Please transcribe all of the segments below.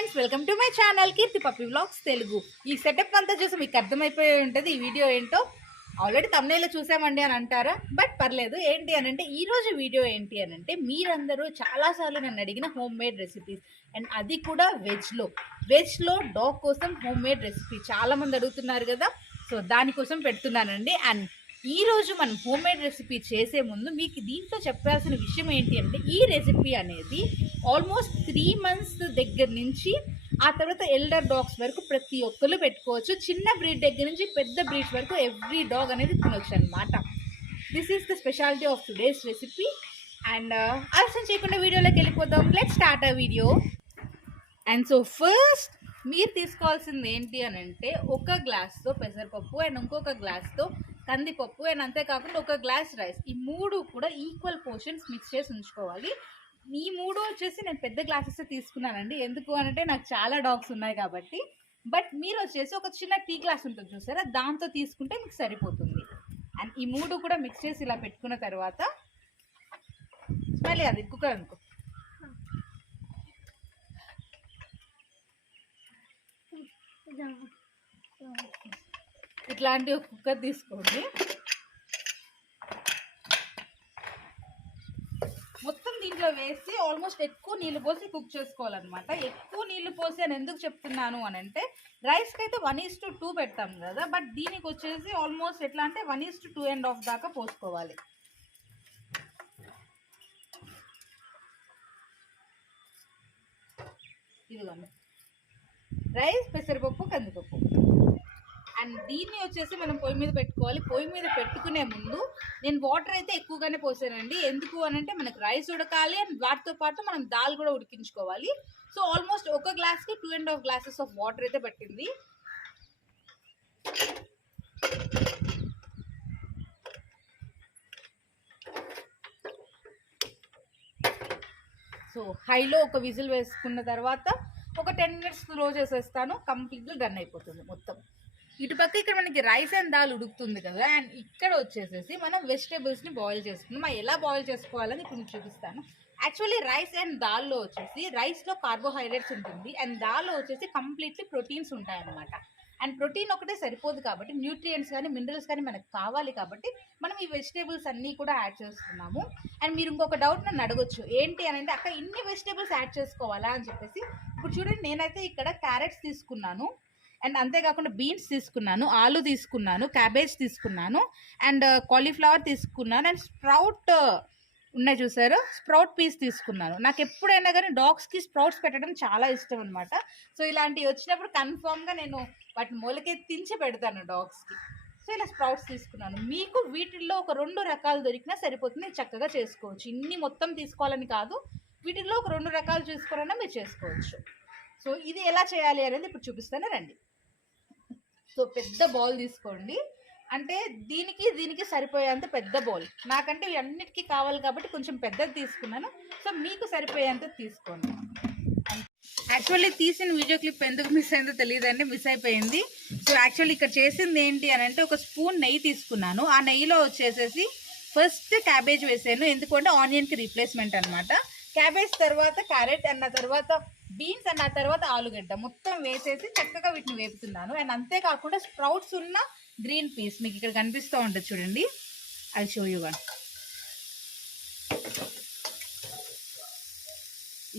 Friends, welcome to my channel Keerthi Pappi vlogs Telugu. ఈ setup అంతా చూసి మీకు అర్థమైపోయి ఉంటుంది ఈ వీడియో ఏంటో. ఆల్రెడీ తమ్నైల్లో చూసామండి అని అంటారా, బట్ పర్లేదు. ఏంటి అని అంటే ఈరోజు వీడియో ఏంటి అని అంటే మీరందరూ చాలాసార్లు నన్ను అడిగిన హోమ్ మేడ్ రెసిపీస్, అండ్ అది కూడా వెజ్లో డాగ్ కోసం హోమ్ మేడ్ రెసిపీ చాలామంది అడుగుతున్నారు కదా, సో దానికోసం పెడుతున్నానండి. అండ్ ఈరోజు మనం హోమ్ మేడ్ రెసిపీ చేసే ముందు మీకు దీంట్లో చెప్పాల్సిన విషయం ఏంటి అంటే, ఈ రెసిపీ అనేది ఆల్మోస్ట్ 3 months దగ్గర నుంచి ఆ తర్వాత ఎల్డర్ డాగ్స్ వరకు ప్రతి ఒక్కరు పెట్టుకోవచ్చు. చిన్న బ్రీడ్ దగ్గర నుంచి పెద్ద బ్రీడ్స్ వరకు ఎవ్రీ డాగ్ అనేది తినొచ్చు అనమాట. This is the speciality of today's recipe. And ఆలస్యం చేయకుండా వీడియోలోకి వెళ్ళిపోదాం. లెట్స్ స్టార్ట్ ఆ వీడియో. అండ్ సో ఫస్ట్ మీరు తీసుకోవాల్సింది ఏంటి అని అంటే, ఒక గ్లాస్తో పెసరపప్పు అండ్ ఇంకొక గ్లాస్తో కందిపప్పు అండ్ అంతేకాకుండా ఒక గ్లాస్ రైస్. ఈ మూడు కూడా ఈక్వల్ పోర్షన్స్ మిక్స్ చేసి ఉంచుకోవాలి. ఈ మూడు వచ్చేసి నేను పెద్ద గ్లాసెస్ తీసుకున్నానండి. ఎందుకు అంటే నాకు చాలా డాగ్స్ ఉన్నాయి కాబట్టి. బట్ మీరు వచ్చేసి ఒక చిన్న టీ గ్లాస్ ఉంటుంది చూసారా, దాంతో తీసుకుంటే మీకు సరిపోతుంది. అండ్ ఈ మూడు కూడా మిక్స్ చేసి ఇలా పెట్టుకున్న తర్వాత మళ్ళీ అది కుక్కర్ అనుకో, ఇట్లాంటి ఒక కుక్కర్ తీసుకోండి. మొత్తం దీంట్లో వేసి ఆల్మోస్ట్ ఎక్కువ నీళ్ళు పోసి కుక్ చేసుకోవాలన్నమాట. ఎక్కువ నీళ్ళు పోసి అని ఎందుకు చెప్తున్నాను అని అంటే, రైస్కి అయితే 1:2 పెడతాం కదా, బట్ దీనికి వచ్చేసి ఆల్మోస్ట్ ఎట్లా అంటే 1:2.5 దాకా పోసుకోవాలి. ఇదిగోండి రైస్, పెసరపప్పు, కందిపప్పు. అండ్ దీన్ని వచ్చేసి మనం పొయ్యి మీద పెట్టుకోవాలి. పొయ్యి మీద పెట్టుకునే ముందు నేను వాటర్ అయితే ఎక్కువగానే పోసానండి. ఎందుకు అనంటే మనకు రైస్ ఉడకాలి అండ్ వాటితో పాటు మనం దాల్ కూడా ఉడికించుకోవాలి. సో ఆల్మోస్ట్ ఒక గ్లాస్కి 2.5 glasses ఆఫ్ వాటర్ అయితే పట్టింది. సో హైలో ఒక విజిల్ వేసుకున్న తర్వాత ఒక 10 minutes స్లో చేసేస్తాను. కంప్లీట్గా డన్ అయిపోతుంది మొత్తం. ఇటుపక్క ఇక్కడ మనకి రైస్ అండ్ దాల్ ఉడుకుతుంది కదా, అండ్ ఇక్కడ వచ్చేసేసి మనం వెజిటేబుల్స్ని బాయిల్ చేసుకుందాం. ఎలా బాయిల్ చేసుకోవాలని ఇప్పుడు మీకు చూపిస్తాను. యాక్చువల్లీ రైస్ అండ్ దాల్లో వచ్చేసి రైస్లో కార్బోహైడ్రేట్స్ ఉంటుంది అండ్ దాల్లో వచ్చేసి కంప్లీట్లీ ప్రోటీన్స్ ఉంటాయన్నమాట. అండ్ ప్రోటీన్ ఒకటే సరిపోదు కాబట్టి న్యూట్రియంట్స్ కానీ మినరల్స్ కానీ మనకు కావాలి కాబట్టి మనం ఈ వెజిటేబుల్స్ అన్నీ కూడా యాడ్ చేస్తున్నాము. అండ్ మీరు ఇంకొక డౌట్ నన్ను అడగొచ్చు, ఏంటి అని అంటే అక్కడ ఇన్ని వెజిటేబుల్స్ యాడ్ చేసుకోవాలా అని చెప్పేసి. ఇప్పుడు చూడండి, నేనైతే ఇక్కడ క్యారెట్స్ తీసుకున్నాను అండ్ అంతేకాకుండా బీన్స్ తీసుకున్నాను, ఆలు తీసుకున్నాను, క్యాబేజ్ తీసుకున్నాను అండ్ కాలీఫ్లవర్ తీసుకున్నాను అండ్ స్ప్రౌట్ ఉన్నాయి చూసారు, స్ప్రౌట్ పీస్ తీసుకున్నాను. నాకు ఎప్పుడైనా కానీ డాగ్స్కి స్ప్రౌట్స్ పెట్టడం చాలా ఇష్టం అనమాట. సో ఇలాంటివి వచ్చినప్పుడు కన్ఫామ్గా నేను వాటిని మొలకెత్తించి పెడతాను డాగ్స్కి. సో ఇలా స్ప్రౌట్స్ తీసుకున్నాను. మీకు వీటిల్లో ఒక 2 రకాలు దొరికినా సరిపోతుంది, చక్కగా చేసుకోవచ్చు. ఇన్ని మొత్తం తీసుకోవాలని కాదు, వీటిల్లో ఒక 2 రకాలు చూసుకోవాలన్నా మీరు చేసుకోవచ్చు. సో ఇది ఎలా చేయాలి అనేది ఇప్పుడు చూపిస్తాను రండి. సో పెద్ద బౌల్ తీసుకోండి, అంటే దీనికి సరిపోయేంత పెద్ద బౌల్. నాకంటే అన్నిటికీ కావాలి కాబట్టి కొంచెం పెద్దది తీసుకున్నాను. సో మీకు సరిపోయేంత తీసుకోండి. యాక్చువల్లీ తీసిన వీడియో క్లిప్ ఎందుకు మిస్ అయిందో తెలియదండి, మిస్ అయిపోయింది. సో యాక్చువల్లీ ఇక్కడ చేసింది ఏంటి అని అంటే, ఒక స్పూన్ నెయ్యి తీసుకున్నాను. ఆ నెయ్యిలో వచ్చేసేసి ఫస్ట్ క్యాబేజ్ వేసాను, ఎందుకంటే ఆనియన్కి రీప్లేస్మెంట్ అనమాట. క్యాబేజ్ తర్వాత క్యారెట్ అన్న తర్వాత బీన్స్ అన్న తర్వాత ఆలుగడ్డ మొత్తం వేసేసి చక్కగా వీటిని వేపుతున్నాను. అండ్ అంతేకాకుండా స్ప్రౌట్స్ ఉన్న గ్రీన్ పీస్ మీకు ఇక్కడ కనిపిస్తూ ఉంటుంది చూడండి, ఐ షో యూ వన్.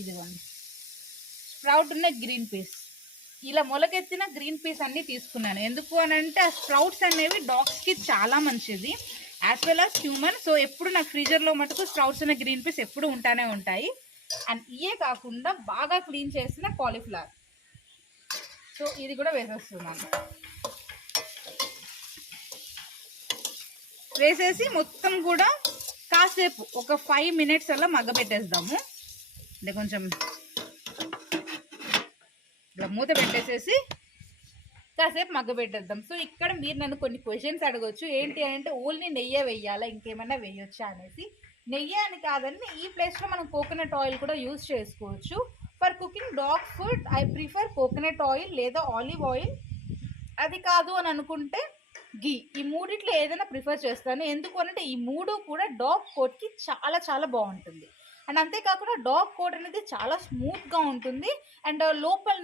ఇదిగోండి స్ప్రౌట్ ఉన్న గ్రీన్ పీస్, ఇలా మొలకెత్తిన గ్రీన్ పీస్ అన్నీ తీసుకున్నాను. ఎందుకు అని అంటే ఆ స్ప్రౌట్స్ అనేవి డాగ్స్కి చాలా మంచిది, as well as human. So ఎప్పుడు నాకు ఫ్రీజర్లో మటుకు స్ప్రౌట్స్ ఉన్న గ్రీన్ పీస్ ఎప్పుడు ఉంటానే ఉంటాయి. అండ్ ఇవే కాకుండా బాగా క్లీన్ చేసిన కాలీఫ్లవర్, సో ఇది కూడా వేసేస్తున్నాను. వేసేసి మొత్తం కూడా కాసేపు ఒక 5 minutes అలా మగ్గబెట్టేద్దాము. అంటే కొంచెం ఇలా మూత పెట్టేసేసి కాసేపు మగ్గబెట్టేద్దాం. సో ఇక్కడ మీరు నన్ను కొన్ని క్వశ్చన్స్ అడగవచ్చు, ఏంటి అంటే ఓన్లీ నెయ్యి వేయాలా, ఇంకేమైనా వేయొచ్చా అనేసి. నెయ్యి అని కాదండి, ఈ ప్లేస్లో మనం కోకోనట్ ఆయిల్ కూడా యూజ్ చేసుకోవచ్చు. For cooking dog food I prefer coconut oil లేదా ఆలివ్ ఆయిల్. అది కాదు అని అనుకుంటే గీ, ఈ మూడిట్లో ఏదైనా ప్రిఫర్ చేస్తాను. ఎందుకు అంటే ఈ మూడు కూడా డాగ్ కోట్కి చాలా చాలా బాగుంటుంది. అండ్ అంతేకాకుండా డాగ్ కోట్ అనేది చాలా స్మూత్గా ఉంటుంది. అండ్ లోపల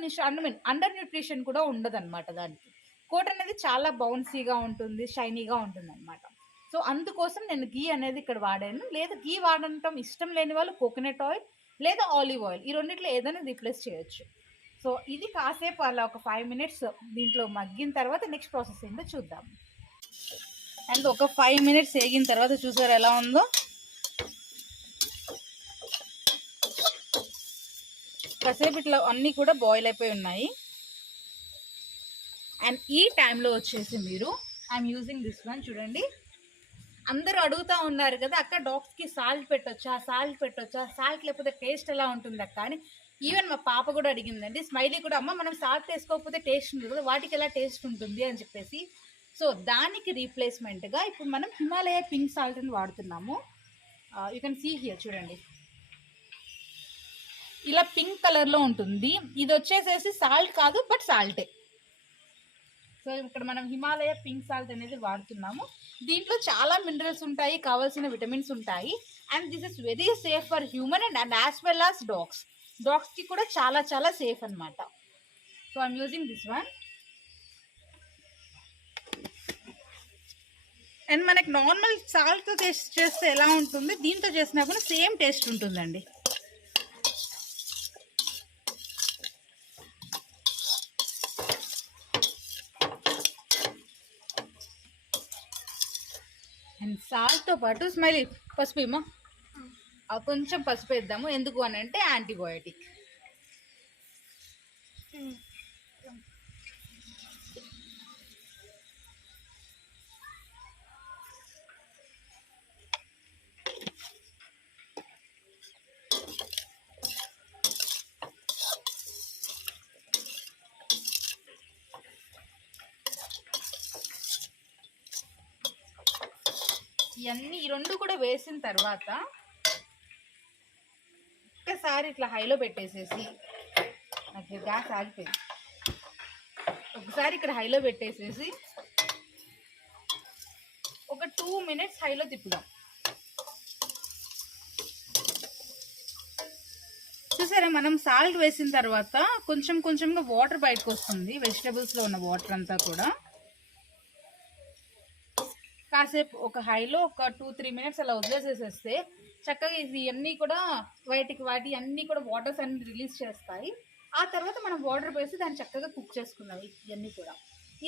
అండర్ న్యూట్రిషన్ కూడా ఉండదన్నమాట. దానికి కోట్ అనేది చాలా బౌన్సీగా ఉంటుంది, షైనీగా ఉంటుంది అనమాట. సో అందుకోసం నేను గీ అనేది ఇక్కడ వాడాను. లేదా గీ వాడటం ఇష్టం లేని వాళ్ళు కోకోనట్ ఆయిల్ లేదా ఆలివ్ ఆయిల్, ఈ రెండిట్లో ఏదైనా రీప్లేస్ చేయొచ్చు. సో ఇది కాసేపు అలా ఒక 5 మినిట్స్ దీంట్లో మగ్గిన తర్వాత నెక్స్ట్ ప్రాసెస్ ఏంటో చూద్దాం. అండ్ ఒక 5 మినిట్స్ వేగిన తర్వాత చూసారు ఎలా ఉందో. కాసేపు ఇట్లా అన్నీ కూడా బాయిల్ అయిపోయి ఉన్నాయి. అండ్ ఈ టైంలో వచ్చేసి మీరు ఐఎమ్ యూజింగ్ దిస్ వన్. చూడండి, అందరూ అడుగుతూ ఉన్నారు కదా అక్క డాగ్స్కి సాల్ట్ పెట్టొచ్చా, సాల్ట్ లేకపోతే టేస్ట్ ఎలా ఉంటుంది అక్క అని. ఈవెన్ మా పాప కూడా అడిగిందండి, స్మైలీ కూడా, అమ్మ మనం సాల్ట్ వేసుకోకపోతే టేస్ట్ ఉంటుంది కదా, వాటికి ఎలా టేస్ట్ ఉంటుంది అని చెప్పేసి. సో దానికి రీప్లేస్మెంట్గా ఇప్పుడు మనం హిమాలయ పింక్ సాల్ట్ని వాడుతున్నాము. యూ కెన్ సీ హియర్, చూడండి ఇలా పింక్ కలర్లో ఉంటుంది. ఇది వచ్చేసేసి సాల్ట్ కాదు, బట్ సాల్టే. సో ఇక్కడ మనం హిమాలయ పింక్ సాల్ట్ అనేది వాడుతున్నాము. దీంట్లో చాలా మినరల్స్ ఉంటాయి, కావాల్సిన విటమిన్స్ ఉంటాయి. And this is very safe for human and as well as డాగ్స్కి కూడా చాలా చాలా సేఫ్ అనమాట. So I'm using this one. అండ్ మనకి నార్మల్ సాల్ట్తో చేస్తే ఎలా ఉంటుంది, దీంతో చేసినా కూడా సేమ్ టేస్ట్ ఉంటుందండి. అండ్ సాల్ట్తో పాటు స్మైలీ పసుపు ఏమో కొంచెం పసుపు వేద్దాము. ఎందుకు అని అంటే యాంటీబయోటిక్. ఇవన్నీ ఈ రెండు కూడా వేసిన తర్వాత ఒకసారి ఇట్లా హైలో పెట్టేసేసి, నాకు గ్యాస్ ఆగిపోయింది, ఒకసారి ఇక్కడ హైలో పెట్టేసేసి ఒక 2 మినిట్స్ హైలో తిప్పుదాం. చూసారా, మనం సాల్ట్ వేసిన తర్వాత కొంచెం కొంచెంగా వాటర్ బయటకు వస్తుంది, వెజిటబుల్స్లో ఉన్న వాటర్ అంతా కూడా. కాసేపు ఒక హైలో ఒక 2-3 మినిట్స్ అలా వదిలేసేసేస్తే చక్కగా ఇది అన్నీ కూడా వాటి అన్నీ కూడా వాటర్స్ అన్ని రిలీజ్ చేస్తాయి. ఆ తర్వాత మనం వాటర్ వేసి దాన్ని చక్కగా కుక్ చేసుకుందాం. ఇవన్నీ కూడా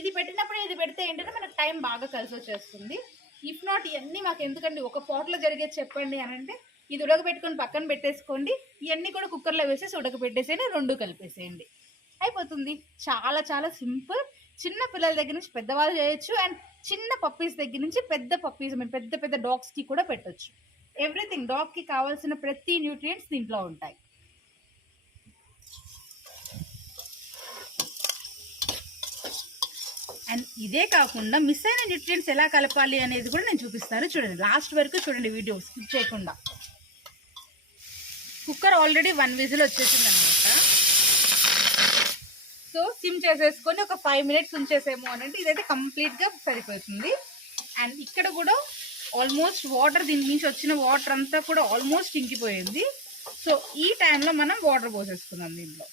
ఇది పెట్టినప్పుడు ఇది పెడితే ఏంటంటే మనకు టైం బాగా కలిసి వచ్చేస్తుంది. ఇఫ్ నాట్ ఇవన్నీ మాకు ఎందుకండి ఒక పాట్లో జరిగేది చెప్పండి అని అంటే ఇది ఉడకబెట్టుకొని పక్కన పెట్టేసుకోండి, ఇవన్నీ కూడా కుక్కర్లో వేసేసి ఉడకబెట్టేసేయండి, రెండు కలిపేసేయండి, అయిపోతుంది. చాలా చాలా సింపుల్. చిన్న పిల్లల దగ్గర నుంచి పెద్దవాళ్ళు చేయొచ్చు. అండ్ చిన్న పప్పీస్ దగ్గర నుంచి పెద్ద పప్పీస్, పెద్ద పెద్ద డాగ్స్కి కూడా పెట్టొచ్చు. ఎవ్రీథింగ్, డాగ్కి కావాల్సిన ప్రతి న్యూట్రియంట్స్ దీంట్లో ఉంటాయి. అండ్ ఇదే కాకుండా మిస్ అయిన న్యూట్రియంట్స్ ఎలా కలపాలి అనేది కూడా నేను చూపిస్తాను. చూడండి, లాస్ట్ వరకు చూడండి, వీడియో స్కిప్ చేయకుండా. కుక్కర్ ఆల్రెడీ 1 విజిల్ వచ్చేసింది అనమాట. సో సిమ్ చేసేసుకొని ఒక 5 మినిట్స్ ఉంచేసేమో అని అంటే ఇదైతే కంప్లీట్గా సరిపోతుంది. అండ్ ఇక్కడ కూడా ఆల్మోస్ట్ వాటర్, దీని నుంచి వచ్చిన వాటర్ అంతా కూడా ఆల్మోస్ట్ ఇంకిపోయింది. సో ఈ టైంలో మనం వాటర్ పోసేసుకుందాం దీంట్లో.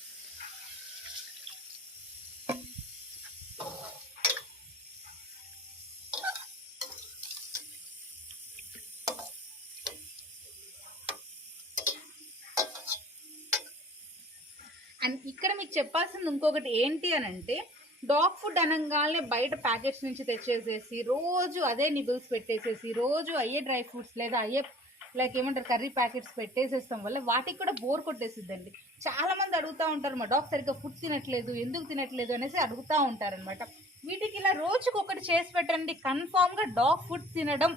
అండ్ ఇక్కడ మీకు చెప్పాల్సింది ఇంకొకటి ఏంటి అని అంటే, డాగ్ ఫుడ్ అనగానే బయట ప్యాకెట్స్ నుంచి తెచ్చేసేసి రోజు అదే నిబుల్స్ పెట్టేసేసి రోజు అయ్యే డ్రై ఫ్రూట్స్ లేదా అయ్యే లైక్ ఏమంటారు కర్రీ ప్యాకెట్స్ పెట్టేసేస్తాం వల్ల వాటికి కూడా బోర్ కొట్టేసిద్దండి. చాలా మంది అడుగుతూ ఉంటారు, మా డాగ్ సరిగ్గా ఫుడ్ తినట్లేదు, ఎందుకు తినట్లేదు అనేసి అడుగుతూ ఉంటారనమాట. వీటికి ఇలా రోజుకి ఒకటి చేసి పెట్టండి, కన్ఫామ్గా డాగ్ ఫుడ్ తినడం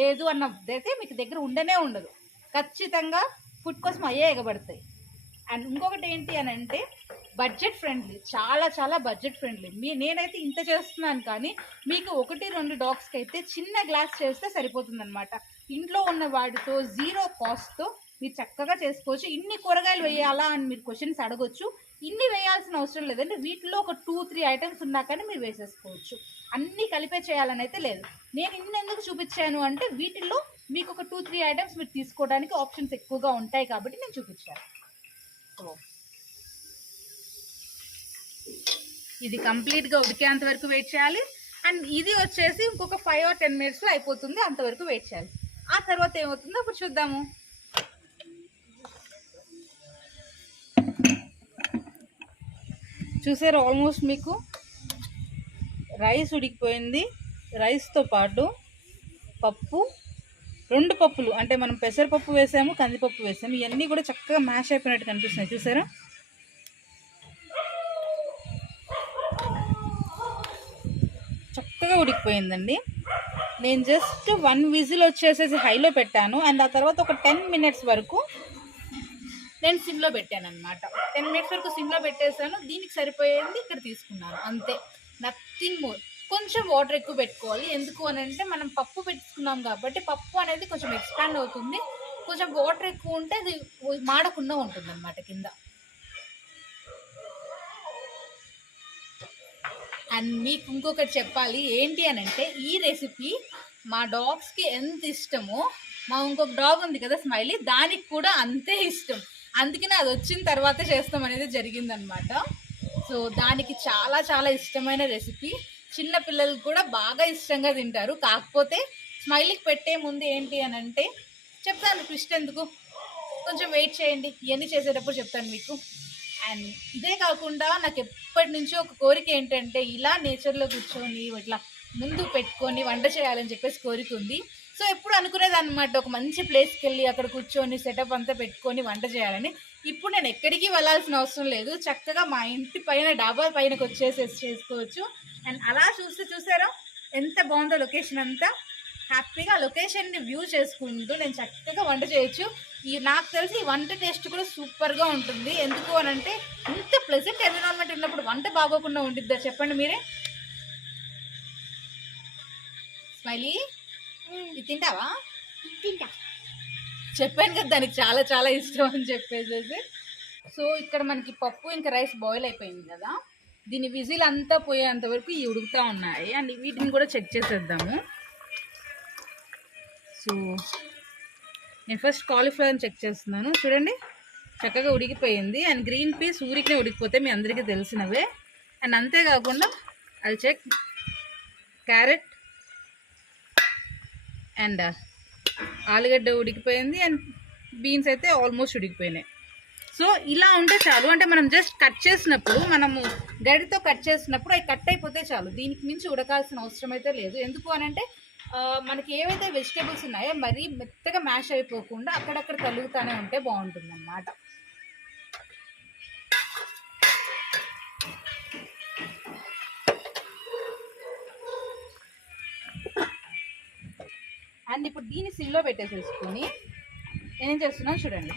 లేదు అన్నదైతే మీకు దగ్గర ఉండనే ఉండదు. ఖచ్చితంగా ఫుడ్ కోసం అయ్యే ఎగబడతాయి. అండ్ ఇంకొకటి ఏంటి అని అంటే బడ్జెట్ ఫ్రెండ్లీ, చాలా చాలా బడ్జెట్ ఫ్రెండ్లీ. నేనైతే ఇంత చేస్తున్నాను, కానీ మీకు 1-2 డాగ్స్కి అయితే చిన్న గ్లాస్ చేస్తే సరిపోతుంది అనమాట. ఇంట్లో ఉన్న వాటితో 0 కాస్ట్తో మీరు చక్కగా చేసుకోవచ్చు. ఇన్ని కూరగాయలు వేయాలా అని మీరు క్వశ్చన్స్ అడగొచ్చు. ఇన్ని వేయాల్సిన అవసరం లేదండి, వీటిలో ఒక 2-3 ఐటమ్స్ ఉన్నా కానీ మీరు వేసేసుకోవచ్చు. అన్నీ కలిపే చేయాలని అయితే లేదు. నేను ఇన్ని ఎందుకు చూపించాను అంటే వీటిల్లో మీకు ఒక 2-3 ఐటమ్స్ మీరు తీసుకోవడానికి ఆప్షన్స్ ఎక్కువగా ఉంటాయి కాబట్టి నేను చూపించాను. సో ఇది కంప్లీట్గా ఉడికేంత వరకు వెయిట్ చేయాలి. అండ్ ఇది వచ్చేసి ఇంకొక 5 or 10 minutesలో అయిపోతుంది, అంతవరకు వెయిట్ చేయాలి. ఆ తర్వాత ఏమవుతుందో అప్పుడు చూద్దాము. చూసారు, ఆల్మోస్ట్ మీకు రైస్ ఉడికిపోయింది. రైస్తో పాటు పప్పు, 2 పప్పులు అంటే మనం పెసరపప్పు వేసాము, కందిపప్పు వేసాము, ఇవన్నీ కూడా చక్కగా మ్యాష్ అయిపోయినట్టు కనిపిస్తున్నాయి. చూసారా, చక్కగా ఉడికిపోయిందండి. నేను జస్ట్ 1 విజిల్ వచ్చేసేసి హైలో పెట్టాను. అండ్ ఆ తర్వాత ఒక 10 minutes వరకు నేను సిమ్లో పెట్టాను అనమాట. 10 minutes వరకు సిమ్లో పెట్టేశాను. దీనికి సరిపోయేది ఇక్కడ తీసుకున్నాను, అంతే, నథింగ్ మోర్. కొంచెం వాటర్ ఎక్కువ పెట్టుకోవాలి. ఎందుకు అని అంటే మనం పప్పు పెట్టుకున్నాం కాబట్టి పప్పు అనేది కొంచెం ఎక్స్పాండ్ అవుతుంది. కొంచెం వాటర్ ఎక్కువ ఉంటే అది మాడకుండా ఉంటుంది అనమాట కింద. అండ్ మీకు ఇంకొకటి చెప్పాలి ఏంటి అని అంటే, ఈ రెసిపీ మా డాగ్స్కి ఎంత ఇష్టమో, మా ఇంకొక డాగ్ ఉంది కదా స్మైలీ, దానికి కూడా అంతే ఇష్టం. అందుకనే అది వచ్చిన తర్వాత చేస్తాం అనేది జరిగిందనమాట. సో దానికి చాలా చాలా ఇష్టమైన రెసిపీ. చిన్న పిల్లలు కూడా బాగా ఇష్టంగా తింటారు. కాకపోతే స్మైలీకి పెట్టే ముందు ఏంటి అని అంటే చెప్తాను, ట్విస్ట్ ఎందుకు, కొంచెం వెయిట్ చేయండి, ఇవన్నీ చేసేటప్పుడు చెప్తాను మీకు. అండ్ ఇదే కాకుండా నాకు ఎప్పటి నుంచో ఒక కోరిక ఏంటంటే, ఇలా నేచర్లో కూర్చొని ఇట్లా ముందు పెట్టుకొని వంట చేయాలని చెప్పేసి కోరిక ఉంది. సో ఎప్పుడు అనుకునేది అనమాట, ఒక మంచి ప్లేస్కి వెళ్ళి అక్కడ కూర్చొని సెటప్ అంతా పెట్టుకొని వంట చేయాలని. ఇప్పుడు నేను ఎక్కడికి వెళ్ళాల్సిన అవసరం లేదు, చక్కగా మా ఇంటి పైన డాబా పైనకి వచ్చేసేసి చేసుకోవచ్చు. అండ్ అలా చూసారా ఎంత బాగుందో లొకేషన్ అంతా. హ్యాపీగా లొకేషన్ని వ్యూ చేసుకుంటూ నేను చక్కగా వంట చేయొచ్చు. నాకు తెలిసి ఈ వంట టేస్ట్ కూడా సూపర్గా ఉంటుంది. ఎందుకు అని అంటే, ఇంత ప్లెజెంట్ ఎన్విరాన్మెంట్ ఉన్నప్పుడు వంట బాగోకుండా ఉండిద్దా చెప్పండి మీరే. స్మైలీ, ఇది తింటావా? తింటా. చెప్పాను కదా దానికి చాలా చాలా ఇష్టం అని చెప్పేసి. సో ఇక్కడ మనకి పప్పు ఇంకా రైస్ బాయిల్ అయిపోయింది కదా, దీని విజిల్ అంతా పోయేంత వరకు ఇవి ఉడుకుతూ ఉన్నాయి. అండ్ వీటిని కూడా చెక్ చేసేద్దాము. సో నేను ఫస్ట్ కాలీఫ్లవర్ని చెక్ చేస్తున్నాను. చూడండి, చక్కగా ఉడికిపోయింది. అండ్ గ్రీన్ పీస్ ఊరికే ఉడికిపోతే మీ అందరికీ తెలిసినవే. అండ్ అంతేకాకుండా అది చెక్ క్యారెట్ అండ్ ఆలుగడ్డ ఉడికిపోయింది. అండ్ బీన్స్ అయితే ఆల్మోస్ట్ ఉడికిపోయినాయి. సో ఇలా ఉంటే చాలు. అంటే మనం జస్ట్ కట్ చేసినప్పుడు, మనము గడితో కట్ చేసినప్పుడు అవి కట్ అయిపోతే చాలు. దీనికి మించి ఉడకాల్సిన అవసరం అయితే లేదు. ఎందుకు అని అంటే మనకి ఏవైతే వెజిటేబుల్స్ ఉన్నాయో మరీ మెత్తగా మ్యాష్ అయిపోకుండా అక్కడక్కడ తలుగుతూనే ఉంటే బాగుంటుంది అన్నమాట. అండ్ ఇప్పుడు దీన్ని సిల్లో పెట్టేసేసుకొని నేనేం చేస్తున్నాను చూడండి.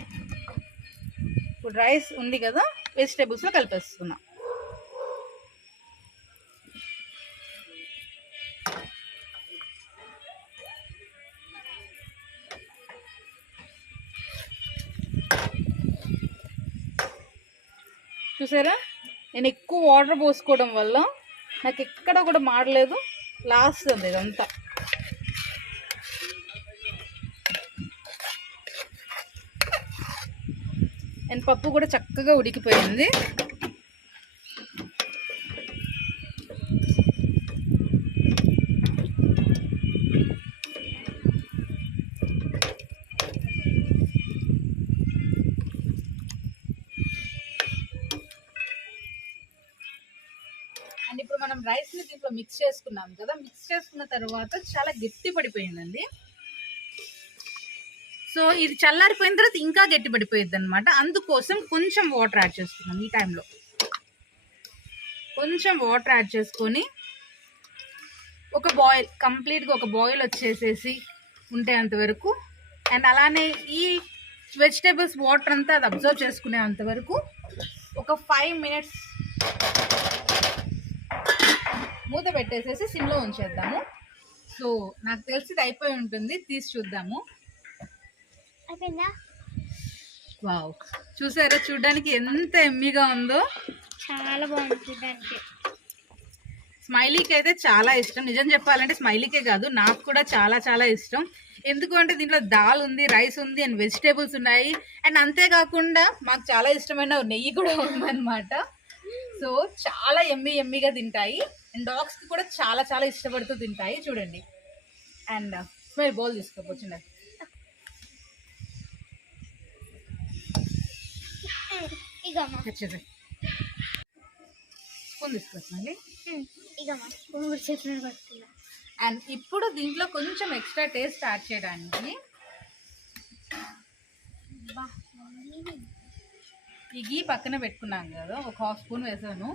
ఇప్పుడు రైస్ ఉంది కదా, వెజిటేబుల్స్లో కలిపేస్తున్నా. చూసారా, నేను ఎక్కువ వాటర్ పోసుకోవడం వల్ల నాకు ఎక్కడ కూడా మాడలేదు. లాస్ట్ ఉంది ఇదంతా. అండ్ పప్పు కూడా చక్కగా ఉడికిపోయింది. అండ్ ఇప్పుడు మనం రైస్ని దీంట్లో మిక్స్ చేసుకున్నాం కదా, మిక్స్ చేసుకున్న తర్వాత చాలా గట్టి పడిపోయిందండి. సో ఇది చల్లారిపోయిన తర్వాత ఇంకా గట్టి పడిపోయింది అనమాట. అందుకోసం కొంచెం వాటర్ యాడ్ చేసుకున్నాం. ఈ టైంలో కొంచెం వాటర్ యాడ్ చేసుకొని ఒక బాయిల్, కంప్లీట్గా ఒక బాయిల్ వచ్చేసేసి ఉంటే అంతవరకు, అండ్ అలానే ఈ వెజిటేబుల్స్ వాటర్ అంతా అది అబ్జర్వ్ చేసుకునే అంతవరకు ఒక 5 minutes మూత పెట్టేసేసి సిమ్లో ఉంచేద్దాము. సో నాకు తెలిసి ఇది అయిపోయి ఉంటుంది, తీసి చూద్దాము. వావ్, చూసారా, చూడడానికి ఎంత ఎమ్మీగా ఉందో. చాలా బాగుంది చూడడానికి. స్మైలీకి అయితే చాలా ఇష్టం. నిజం చెప్పాలంటే స్మైలీకే కాదు, నాకు కూడా చాలా చాలా ఇష్టం. ఎందుకు అంటే దీంట్లో దాల్ ఉంది, రైస్ ఉంది అండ్ వెజిటేబుల్స్ ఉన్నాయి. అండ్ అంతేకాకుండా మాకు చాలా ఇష్టమైన నెయ్యి కూడా ఉందన్నమాట. సో చాలా ఎమ్మిగా తింటాయి. అండ్ డాగ్స్ కి కూడా చాలా చాలా ఇష్టపడుతూ తింటాయి. చూడండి. అండ్ స్మెల్ బౌల్ తీసుకోవచ్చు. ఇగమ్మా స్పూన్ తీసుకొచ్చాండి. ఇగమ్మా స్పూన్ కూడా చేతులు పడుతున్నా. అండ్ ఇప్పుడు దీంట్లో కొంచెం ఎక్స్ట్రా టేస్ట్ యాడ్ చేయడానికి ఈ గీ పక్కన పెట్టుకున్నాం కదా, ఒక హాఫ్ స్పూన్ వేసాను.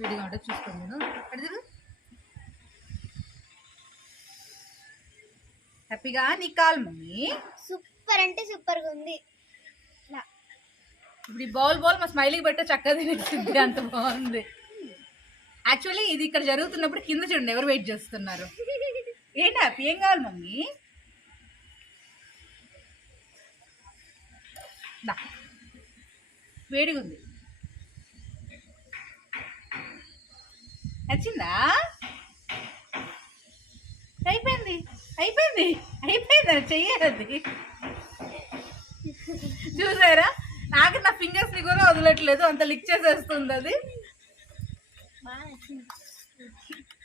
వేడిగా ఉంటే చూసుకోండి. నేను అడిగి హ్యాపీగా నీ కాల్ మమ్మీ. సూపర్ అంటే సూపర్గా ఉంది. ఇప్పుడు ఈ బౌల్ మా స్మైలీకి పెట్టే చక్కగా తినేసింది, అంత బాగుంది. యాక్చువల్లీ ఇది ఇక్కడ జరుగుతున్నప్పుడు కింద చూడండి ఎవరు వెయిట్ చేస్తున్నారు. ఏంటి హ్యాపీ, ఏం కావాలి మమ్మీ? వేడిగా ఉంది. నచ్చిందా? అయిపోయింది అది చెయ్యాలి. చూసారా, నాకు నా ఫింగర్స్ ని కూడా వదలట్లేదు, అంత లిక్ చేసేస్తుంది అది.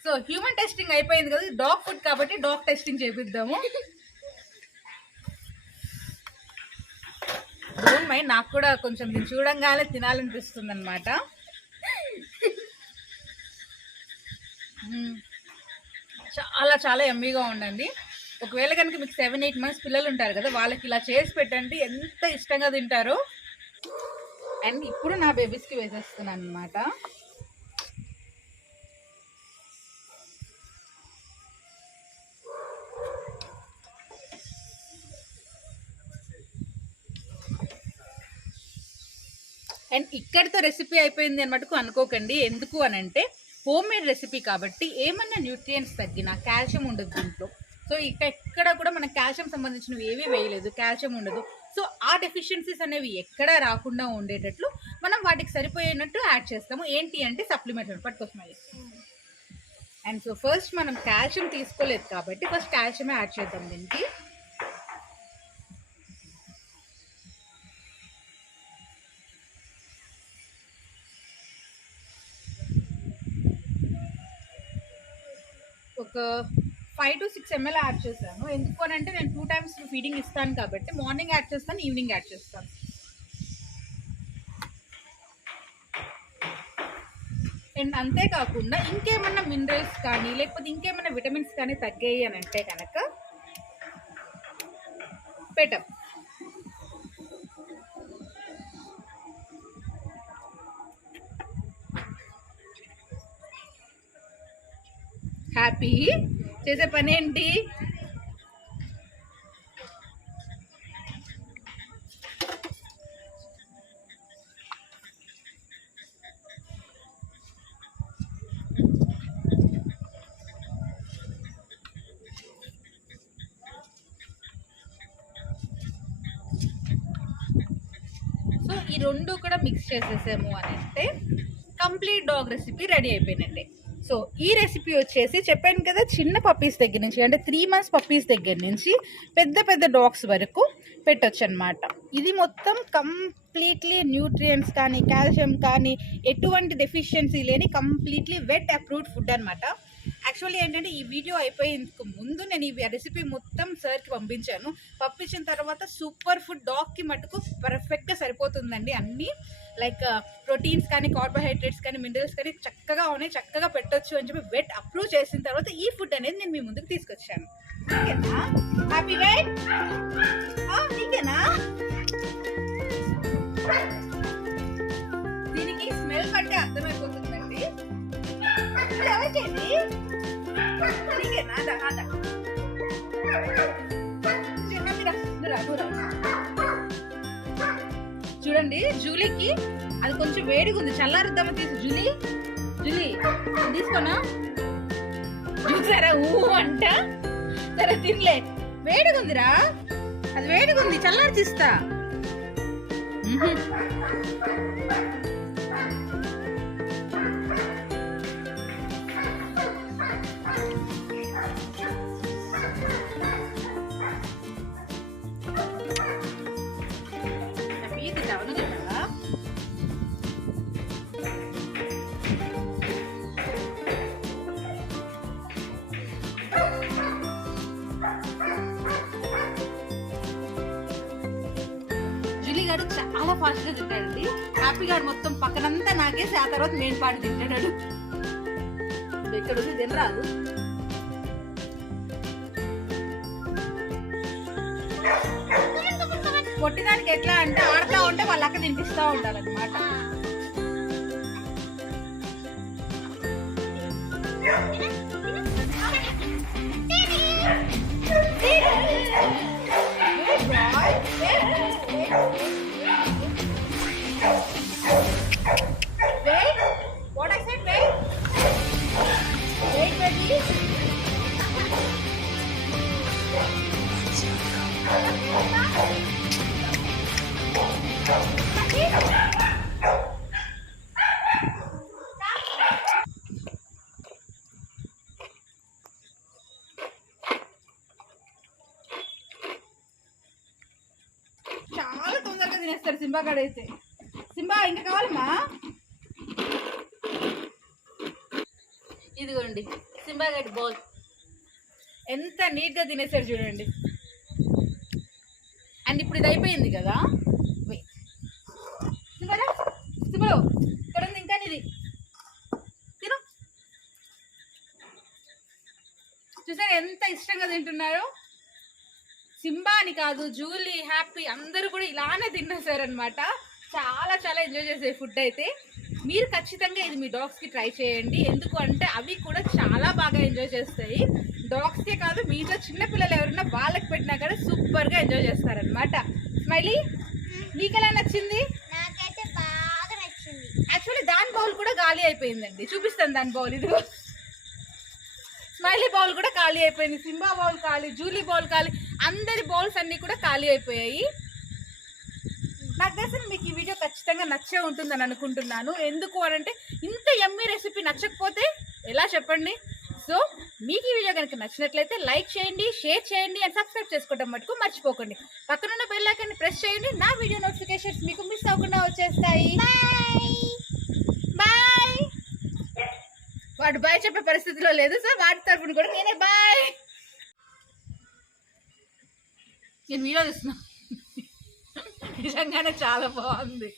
సో హ్యూమన్ టెస్టింగ్ అయిపోయింది కదా, డాగ్ ఫుడ్ కాబట్టి డాగ్ టెస్టింగ్ చేపిద్దాము. డోంట్ మైండ్, నాకు కూడా కొంచెం నేను చూడంగానే తినాలనిపిస్తుంది అనమాట. చాలా చాలా ఎమ్మీగా ఉండండి. ఒకవేళ కనుక మీకు 7-8 months పిల్లలు ఉంటారు కదా, వాళ్ళకి ఇలా చేసి పెట్టండి, ఎంత ఇష్టంగా తింటారో. అండ్ ఇప్పుడు నా బేబీస్కి వేసేస్తున్నాను అనమాట. అండ్ ఇక్కడితో రెసిపీ అయిపోయింది అని మటుకు అనుకోకండి. ఎందుకు అని అంటే హోమ్ మేడ్ రెసిపీ కాబట్టి ఏమన్నా న్యూట్రియంట్స్ తగ్గినా కాల్షియం ఉండదు దీంట్లో. సో ఎక్కడ కూడా మనకు కాల్షియం సంబంధించినవి ఏవీ వేయలేదు, కాల్షియం ఉండదు. సో ఆ డెఫిషియన్సీస్ అనేవి ఎక్కడా రాకుండా ఉండేటట్లు మనం వాటికి సరిపోయేటట్టు యాడ్ చేస్తాము. ఏంటి అంటే సప్లిమెంట్ పట్టుకొస్తున్నాయి. అండ్ సో ఫస్ట్ మనం కాల్షియం తీసుకోలేదు కాబట్టి ఫస్ట్ కాల్షియమే యాడ్ చేద్దాం దీనికి. ఒక 5 to 6 ml యాడ్ చేశాను. ఎందుకు అని అంటే నేను 2 times ఫీడింగ్ ఇస్తాను కాబట్టి మార్నింగ్ యాడ్ చేస్తాను, ఈవినింగ్ యాడ్ చేస్తాను. అండ్ అంతేకాకుండా ఇంకేమన్నా మినరల్స్ కానీ లేకపోతే ఇంకేమన్నా విటమిన్స్ కానీ తగ్గాయి అని అంటే కనుక పెట్టం. హ్యాపీ చేసే పని ఏంటి? సో ఈ రెండు కూడా మిక్స్ చేసేసాము అని అంటే కంప్లీట్ డాగ్ రెసిపీ రెడీ అయిపోయినట్టే. సో ఈ రెసిపీ వచ్చేసి చెప్పాను కదా, చిన్న పప్పీస్ దగ్గర నుంచి అంటే 3 months పప్పీస్ దగ్గర నుంచి పెద్ద పెద్ద డాగ్స్ వరకు పెట్టొచ్చు అనమాట. ఇది మొత్తం కంప్లీట్లీ న్యూట్రియంట్స్ కానీ కాల్షియం కానీ ఎటువంటి డెఫిషియన్సీ లేని కంప్లీట్లీ వెట్ అప్రూవ్డ్ ఫుడ్ అనమాట. యాక్చువల్లీ ఏంటంటే ఈ వీడియో అయిపోయేందుకు ముందు నేను ఈ రెసిపీ మొత్తం సార్కి పంపించాను. పంపించిన తర్వాత సూపర్ ఫుడ్ డాగ్కి మటుకు పర్ఫెక్ట్గా సరిపోతుందండి. అన్నీ లైక్ ప్రోటీన్స్ కానీ కార్బోహైడ్రేట్స్ కానీ మినరల్స్ కానీ చక్కగా ఉన్నాయి, చక్కగా పెట్టొచ్చు అని చెప్పి వెట్ అప్రూవ్ చేసిన తర్వాత ఈ ఫుడ్ అనేది నేను మీ ముందుకు తీసుకొచ్చాను. ఓకేనా హ్యాపీ రైట్? నీకేనా? దీనికి స్మెల్ బట్టి అర్థమైపోతుందండి. ఎవరికండి? నీకేనా? చూడండి, జూలీకి అది కొంచెం వేడిగా ఉంది, చల్లారుద్దామా తీసి. జూలీ తీసుకోనా? చూసారా ఊ అంట. సరే తినలే, వేడిగుందిరా, అది వేడిగుంది, చల్లార్చిస్తా. గారు చాలా ఫాస్ట్ గా తింటాడండి. హ్యాపీ గారు మొత్తం పక్కనంతా నాకేసి ఆ తర్వాత మెయిన్ పార్ట్ తింటాడు. ఎక్కడ ఉంది తినరాదు. కొట్టిదానికి ఎట్లా అంటే ఆడుతూ ఉంటే వాళ్ళ అక్క తినిపిస్తూ ఉండాలన్నమాట. చాలా తొందరగా తినేస్తారు సింబా గడైతే. సింబా ఇంకా కావాలమ్మా? ఇదిగోండి సింబా గడి బౌల్. ఎంత నీట్ గా తినేసారు చూడండి. అండ్ ఇప్పుడు ఇది అయిపోయింది కదా. సింబారా, సింబలో ఇక్కడ ఉంది ఇంకా ఇది తిను. చూసారు ఎంత ఇష్టంగా తింటున్నారు. సింబా అని కాదు, జూలీ, హ్యాపీ అందరూ కూడా ఇలానే తినేసారనమాట. చాలా చాలా ఎంజాయ్ చేసే ఫుడ్ అయితే. మీరు ఖచ్చితంగా ఇది మీ డాగ్స్కి ట్రై చేయండి. ఎందుకు అంటే అవి కూడా చాలా బాగా ఎంజాయ్ చేస్తాయి. డాగ్స్కే కాదు, మీ ఇంట్లో చిన్నపిల్లలు ఎవరైనా వాళ్ళకి పెట్టినా కూడా సూపర్గా ఎంజాయ్ చేస్తారనమాట. స్మైలీ, నీకు ఎలా నచ్చింది? నాకైతే బాగా నచ్చింది. యాక్చువల్లీ దాని బౌల్ కూడా ఖాళీ అయిపోయిందండి. చూపిస్తాను దాని బౌల్. ఇదిగో స్మైలీ బౌల్ కూడా ఖాళీ అయిపోయింది. సింబా బౌల్ ఖాళీ, జూలీ బౌల్ ఖాళీ, అందరి బౌల్స్ అన్నీ కూడా ఖాళీ అయిపోయాయి. నాకు తెలిసి మీకు ఈ వీడియో ఖచ్చితంగా నచ్చే ఉంటుందని అనుకుంటున్నాను. ఎందుకు అనంటే ఇంత యమ్మీ రెసిపీ నచ్చకపోతే ఎలా చెప్పండి. సో మీకు ఈ వీడియో కనుక నచ్చినట్లయితే లైక్ చేయండి, షేర్ చేయండి అండ్ సబ్స్క్రైబ్ చేసుకోవడం మటుకు మర్చిపోకండి. పక్కనున్న బెల్ ఐకాన్ని ప్రెస్ చేయండి. నా వీడియో నోటిఫికేషన్స్ మీకు మిస్ అవ్వకుండా వచ్చేస్తాయి. బాయ్. వాడు బాయ్ చెప్పే పరిస్థితిలో లేదు, సో వాటి తరపున కూడా నేనే బాయ్. నేను వీడియో చూస్తున్నా. నిజంగానే చాలా బాగుంది.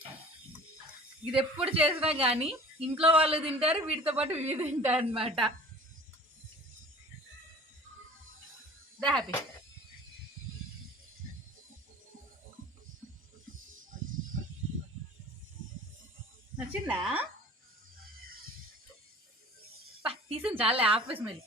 ఇది ఎప్పుడు చేసినా కానీ ఇంట్లో వాళ్ళు తింటారు, వీటితో పాటు వీడు తింటారు అనమాట. హ్యాపీ నచ్చిందా? తీసిన చాలా ఆపేసి మళ్ళీ